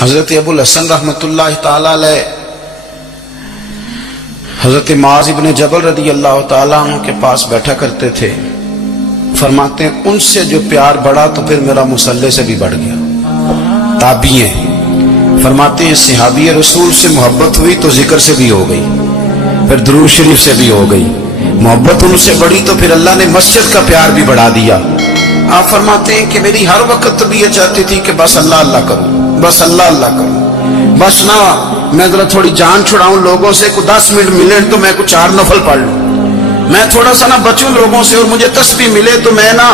حضرت ابو الحسن رحمتullah تعالیٰ علیہ حضرت معاذ ابن جبل رضی اللہ تعالیٰ عنہ کے پاس بیٹھا کرتے تھے. فرماتے ہیں ان سے جو پیار بڑھا تو پھر میرا مصلی سے بھی بڑھ گیا. تابعی ہیں. فرماتے ہیں صحابی رسول سے محبت ہوئی تو ذکر سے بھی ہو گئی, پھر درود شریف سے بھی ہو گئی. محبت ان سے بڑھی تو پھر اللہ نے مسجد کا پیار بھی بڑھا دیا. آپ فرماتے ہیں کہ میری ہر وقت طبیعت چاہتی تھی کہ بس اللہ اللہ کروں, بس اللہ اللہ کروں, بس نہ میں ذرا تھوڑی جان چھڑاؤں لوگوں سے, کو 10 منٹ ملے تو میں کو 4 نفل پڑھ لوں, میں تھوڑا سا نہ بچوں لوگوں سے, اور مجھے تسبیح ملے تو میں نہ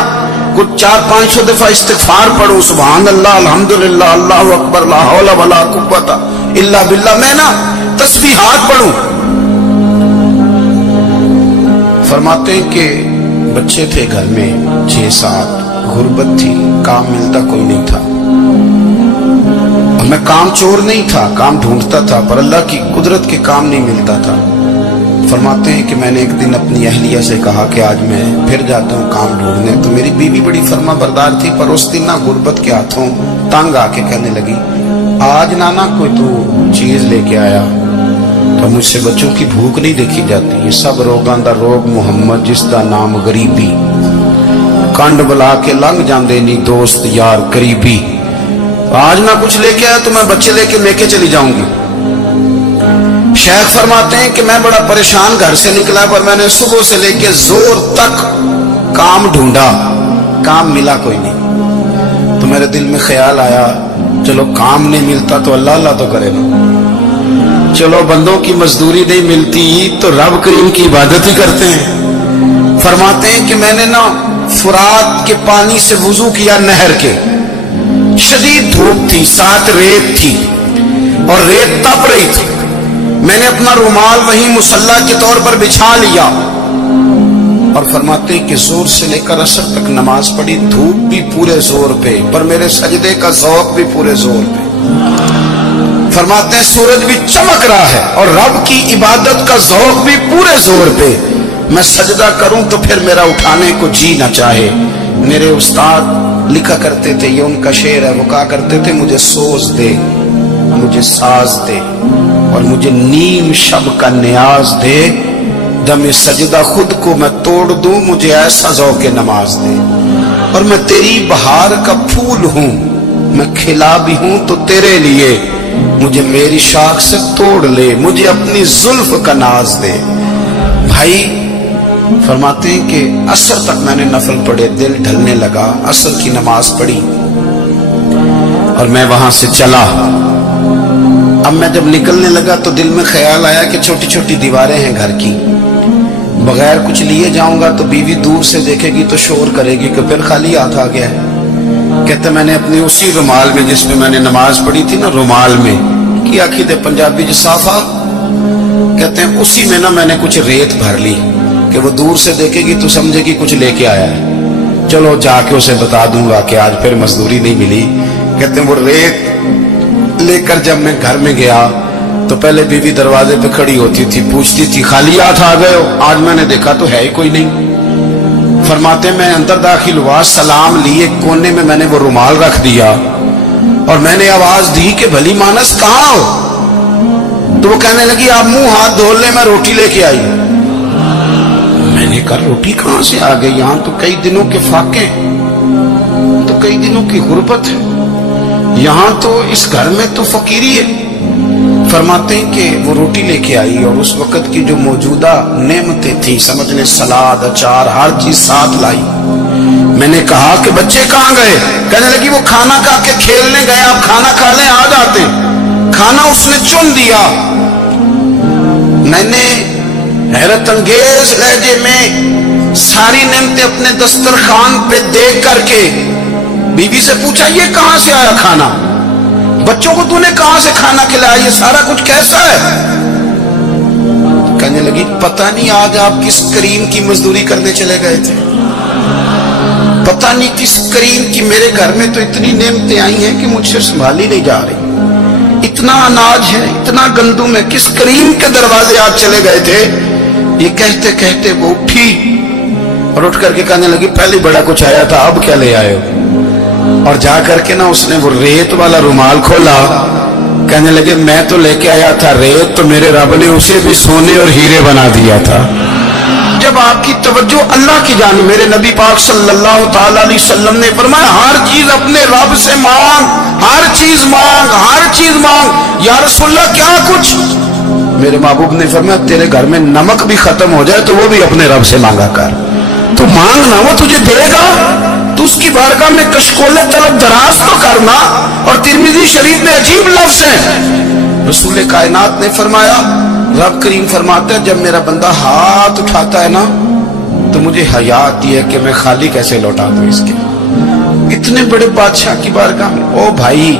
کچھ 400-500 دفعہ استغفار پڑھوں, سبحان اللہ, الحمدللہ, اللہ اکبر, لا حول ولا قوت الا باللہ, میں نہ تسبیحات پڑھوں. فرماتے ہیں کہ بچے تھے گھر میں 6-7, غربت تھی, کام ملتا کوئی نہیں تھا, اور میں کام چور نہیں تھا, کام ڈھونڈتا تھا, پر اللہ کی قدرت کے کام نہیں ملتا تھا. فرماتے ہیں کہ میں نے ایک دن اپنی اہلیہ سے کہا کہ آج میں پھر جاتا ہوں کام ڈھونڈنے. تو میری بیوی بڑی فرما بردار تھی, پر اس دن نہ غربت کے ہاتھوں تنگ آ کے کہنے لگی, آج نانا کوئی تو چیز لے کے آیا, تو مجھ سے بچوں کی بھوک نہیں دیکھی جاتی. یہ سب روگاں دا روگ محمد جس دا نام غریبی, کنڈ بلا کے لنگ جاندے نہیں دوست یار قریبی. آج نہ کچھ لے کے آیا تو میں بچے لے کے چلی جاؤں گی. شیخ فرماتے ہیں کہ میں بڑا پریشان گھر سے نکلا, پر میں نے صبح سے لے کے زور تک کام ڈھونڈا, کام ملا کوئی نہیں. تو میرے دل میں خیال آیا, چلو کام نہیں ملتا تو اللہ اللہ تو کرے نا, چلو بندوں کی مزدوری نہیں ملتی تو رب کریم کی عبادت ہی کرتے ہیں. فرماتے ہیں کہ میں نے نا فرات کے پانی سے وضو کیا, نہر کے, شدید دھوپ تھی, ساتھ ریت تھی اور ریت تپ رہی تھی. میں نے اپنا رومال وہیں مصلی کے طور پر بچھا لیا, اور فرماتے ہیں کہ زور سے لے کر عصر تک نماز پڑھی. دھوپ بھی پورے زور پہ, پر میرے سجدے کا ذوق بھی پورے زور پہ. فرماتے ہیں سورج بھی چمک رہا ہے اور رب کی عبادت کا ذوق بھی پورے زور پہ. میں سجدہ کروں تو پھر میرا اٹھانے کو جی نہ چاہے. میرے استاد لکھا کرتے تھے, یہ ان کا شعر ہے, وہ کہا کرتے تھے, مجھے سوز دے, مجھے ساز دے, اور مجھے نیم شب کا نیاز دے, دم سجدہ خود کو میں توڑ دوں, مجھے ایسا ذوق نماز دے. اور میں تیری بہار کا پھول ہوں, میں کھلا بھی ہوں تو تیرے لیے, مجھے میری شاخ سے توڑ لے, مجھے اپنی زلف کا ناز دے. بھائی فرماتے ہیں کہ عصر تک میں نے نفل پڑھے, دل ڈھلنے لگا, عصر کی نماز پڑھی اور میں وہاں سے چلا. اب میں جب نکلنے لگا تو دل میں خیال آیا کہ چھوٹی چھوٹی دیواریں ہیں گھر کی, بغیر کچھ لیے جاؤں گا تو بیوی دور سے دیکھے گی تو شور کرے گی کہ پھر خالی ہاتھ آ گیا ہے. کہتے میں نے اپنی اسی رومال میں جس میں میں نے نماز پڑھی تھی نا, رومال میں کی آخی دے پنجابی جسافہ, کہتے ہیں اسی میں نا میں نے کچھ ریت بھر لی کہ وہ دور سے دیکھے گی تو سمجھے گی کچھ لے کے آیا ہے, چلو جا کے اسے بتا دوں گا کہ آج پھر مزدوری نہیں ملی. کہتے ہیں وہ ریت لے کر جب میں گھر میں گیا تو پہلے بیوی دروازے پہ کھڑی ہوتی تھی, پوچھتی تھی خالی ہاتھ آ گئے ہو, آج میں نے دیکھا تو ہے ہی کوئی نہیں. فرماتے میں اندر داخل ہوا, سلام لیے, کونے میں میں نے وہ رومال رکھ دیا اور میں نے آواز دی کہ بھلی مانس کہاں ہو؟ تو وہ کہنے لگی آپ منہ ہاتھ دھو لیں, میں روٹی لے کے آئی. میں نے کہا روٹی کہاں سے آ گئی, یہاں تو کئی دنوں کے فاقے, تو کئی دنوں کی غربت ہے, یہاں تو اس گھر میں تو فقیری ہے. فرماتے ہیں کہ وہ روٹی لے کے آئی اور اس وقت کی جو موجودہ نعمتیں تھیں, سمجھ لیں سلاد, اچار, ہر چیز ساتھ لائی. میں نے کہا کہ بچے کہاں گئے؟ کہنے لگی وہ کھانا کھا کے کھیلنے گئے, آپ کھانا کھا لیں آ جاتے. کھانا اس نے چن دیا. میں نے حیرت انگیز لہجے میں ساری نعمتیں اپنے دسترخوان پہ دیکھ کر کے بیوی سے پوچھا یہ کہاں سے آیا کھانا, بچوں کو تو نے کہاں سے کھانا کھلایا, یہ سارا کچھ کیسا ہے؟ کہنے لگی پتہ نہیں آج آپ کس کریم کی مزدوری کرنے چلے گئے تھے, پتہ نہیں کس کریم کی, میرے گھر میں تو اتنی نعمتیں آئی ہیں کہ مجھ سے سنبھالی نہیں جا رہی, اتنا اناج ہے, اتنا گندم ہے, کس کریم کے دروازے آج چلے گئے تھے؟ یہ کہتے کہتے وہ اٹھی اور اٹھ کر کے کہنے لگی پہلے بڑا کچھ آیا تھا, اب کیا لے آئے ہو؟ اور جا کر کے نا اس نے وہ ریت والا رومال کھولا کہنے لگے میں تو لے کے آیا تھا ریت، تو میرے رب نے اسے بھی سونے اور ہیرے بنا دیا تھا۔ جب آپ کی توجہ اللہ کی جانب، میرے نبی پاک صلی اللہ تعالی علیہ وسلم نے فرمایا ہر چیز اپنے رب سے مانگ، ہر چیز مانگ، ہر چیز مانگ۔ یا رسول اللہ کیا کچھ؟ میرے محبوب نے فرمایا تیرے گھر میں نمک بھی ختم ہو جائے تو وہ بھی اپنے رب سے مانگا کر، تو مانگنا وہ تجھے دے گا، تو اس کی بارگاہ میں کشکول طلب دراز تو کرنا۔ اور ترمذی شریف میں عجیب لفظ ہے، رسول کائنات نے فرمایا، رب کریم فرماتا ہے جب میرا بندہ ہاتھ اٹھاتا ہے نا تو مجھے حیا آتی ہے کہ میں خالی کیسے لوٹا دوں اس کے۔ اتنے بڑے بادشاہ کی بارگاہ میں، او بھائی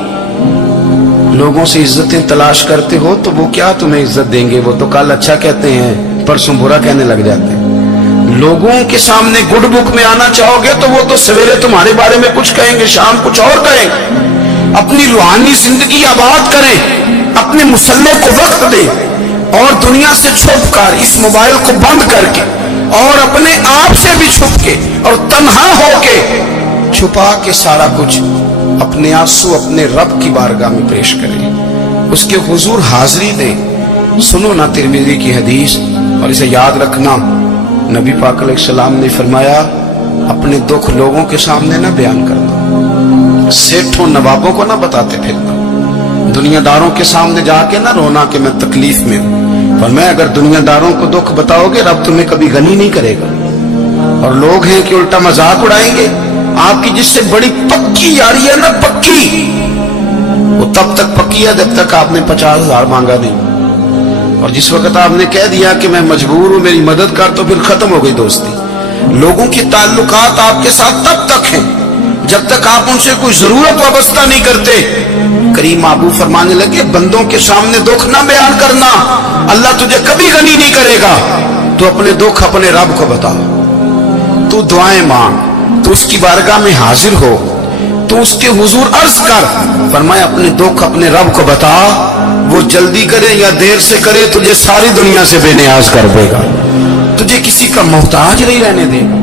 لوگوں سے عزتیں تلاش کرتے ہو تو وہ کیا تمہیں عزت دیں گے؟ وہ تو کل اچھا کہتے ہیں پرسوں برا کہنے لگ جاتے ہیں۔ لوگوں کے سامنے گڈ بک میں آنا چاہو گے تو وہ تو سویرے تمہارے بارے میں کچھ کہیں گے، شام کچھ اور کہیں گے۔ اپنی روحانی زندگی آباد کریں، اپنے مسلح کو وقت دیں، اور دنیا سے چھپ کر اس موبائل کو بند کر کے اور اپنے آپ سے بھی چھپ کے اور تنہا ہو کے چھپا کے سارا کچھ اپنے آنسو اپنے رب کی بارگاہ میں پیش کریں، اس کے حضور حاضری دیں۔ سنو نا ترمذی کی حدیث، اور اسے یاد رکھنا، نبی پاک علیہ السلام نے فرمایا اپنے دکھ لوگوں کے سامنے نہ بیان کرنا، سیٹھوں نوابوں کو نہ بتاتے پھرنا، دنیا داروں کے سامنے جا کے نہ رونا کہ میں تکلیف میں ہوں۔ فرمایا اگر دنیا داروں کو دکھ بتاؤ گے رب تمہیں کبھی غنی نہیں کرے گا، اور لوگ ہیں کہ الٹا مذاق اڑائیں گے۔ آپ کی جس سے بڑی پکی یاری ہے نا، پکی، وہ تب تک پکی ہے جب تک آپ نے 50,000 مانگا نہیں، اور جس وقت آپ نے کہہ دیا کہ میں مجبور ہوں میری مدد کر تو پھر ختم ہو گئی دوستی۔ لوگوں کی تعلقات آپ کے ساتھ تب تک ہیں جب تک آپ ان سے کوئی ضرورت وابستہ نہیں کرتے۔ کریم محبوب فرمانے لگے بندوں کے سامنے دکھ نہ بیان کرنا، اللہ تجھے کبھی غنی نہیں کرے گا۔ تو اپنے دکھ اپنے رب کو بتا، تو دعائیں مانگ، تو اس کی بارگاہ میں حاضر ہو، تو اس کے حضور عرض کر۔ فرمایا اپنے دکھ اپنے رب کو بتا، وہ جلدی کرے یا دیر سے کرے تجھے ساری دنیا سے بے نیاز کر دے گا، تجھے کسی کا محتاج نہیں رہنے دے گا۔